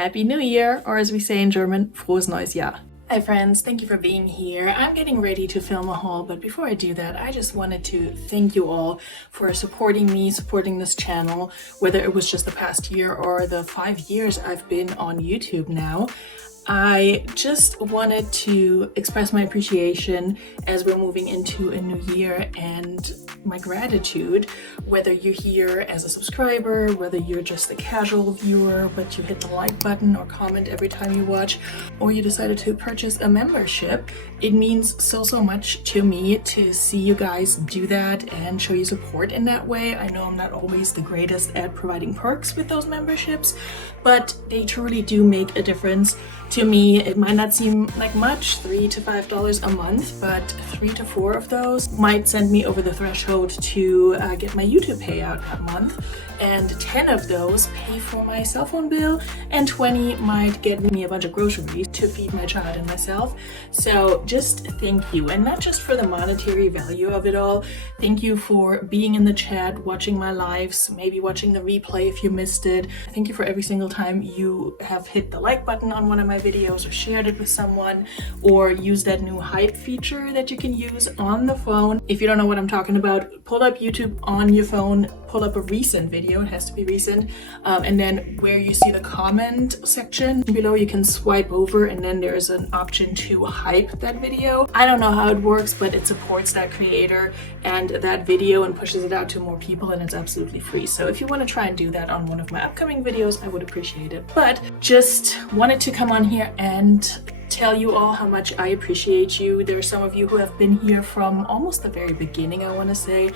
Happy New Year, or as we say in German, Frohes Neues Jahr. Hi friends, thank you for being here. I'm getting ready to film a haul, but before I do that, I just wanted to thank you all for supporting me, supporting this channel, whether it was just the past year or the 5 years I've been on YouTube now. I just wanted to express my appreciation as we're moving into a new year and my gratitude, whether you're here as a subscriber, whether you're just a casual viewer but you hit the like button or comment every time you watch, or you decided to purchase a membership. It means so much to me to see you guys do that and show you support in that way. I know I'm not always the greatest at providing perks with those memberships, but they truly do make a difference. To me, it might not seem like much, $3 to $5 a month, but 3 to 4 of those might send me over the threshold to get my YouTube payout that month. And 10 of those pay for my cell phone bill, and 20 might get me a bunch of groceries to feed my child and myself. So just thank you, and not just for the monetary value of it all. Thank you for being in the chat, watching my lives, maybe watching the replay if you missed it. Thank you for every single time you have hit the like button on one of my videos or shared it with someone or used that new hype feature that you can use on the phone. If you don't know what I'm talking about, pull up YouTube on your phone, pull up a recent video, it has to be recent, and then where you see the comment section below, you can swipe over and then there's an option to hype that video. I don't know how it works, but it supports that creator and that video and pushes it out to more people, and it's absolutely free. So if you want to try and do that on one of my upcoming videos, I would appreciate it. But just wanted to come on here and tell you all how much I appreciate you. There are some of you who have been here from almost the very beginning, I want to say,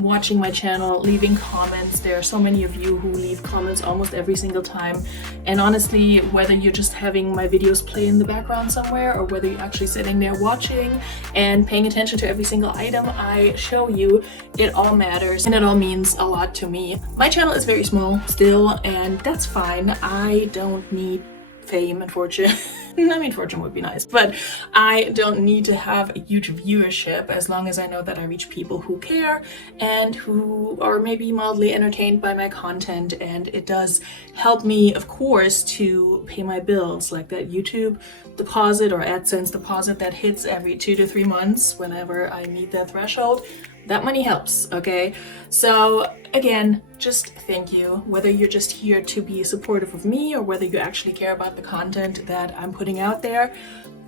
watching my channel, leaving comments. There are so many of you who leave comments almost every single time. And honestly, whether you're just having my videos play in the background somewhere or whether you're actually sitting there watching and paying attention to every single item I show you, it all matters and it all means a lot to me. My channel is very small still, and that's fine. I don't need fame and fortune. I mean, fortune would be nice, but I don't need to have a huge viewership as long as I know that I reach people who care and who are maybe mildly entertained by my content. And it does help me, of course, to pay my bills, like that YouTube deposit or AdSense deposit that hits every 2 to 3 months whenever I meet that threshold. That money helps, okay? So again, just thank you. Whether you're just here to be supportive of me or whether you actually care about the content that I'm putting out there,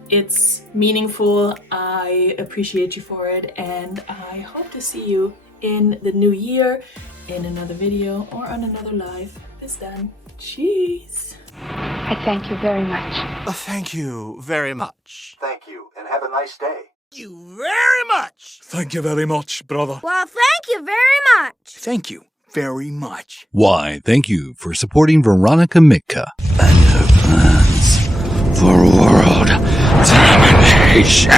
it's meaningful. I appreciate you for it, and I hope to see you in the new year in another video or on another live. This done. Cheers. I thank you very much. Thank you very much. Thank you, and have a nice day. Thank you very much. Thank you very much, brother. Well, thank you very much. Thank you very much. Why, thank you for supporting Veronika Mitka and her plans for world domination.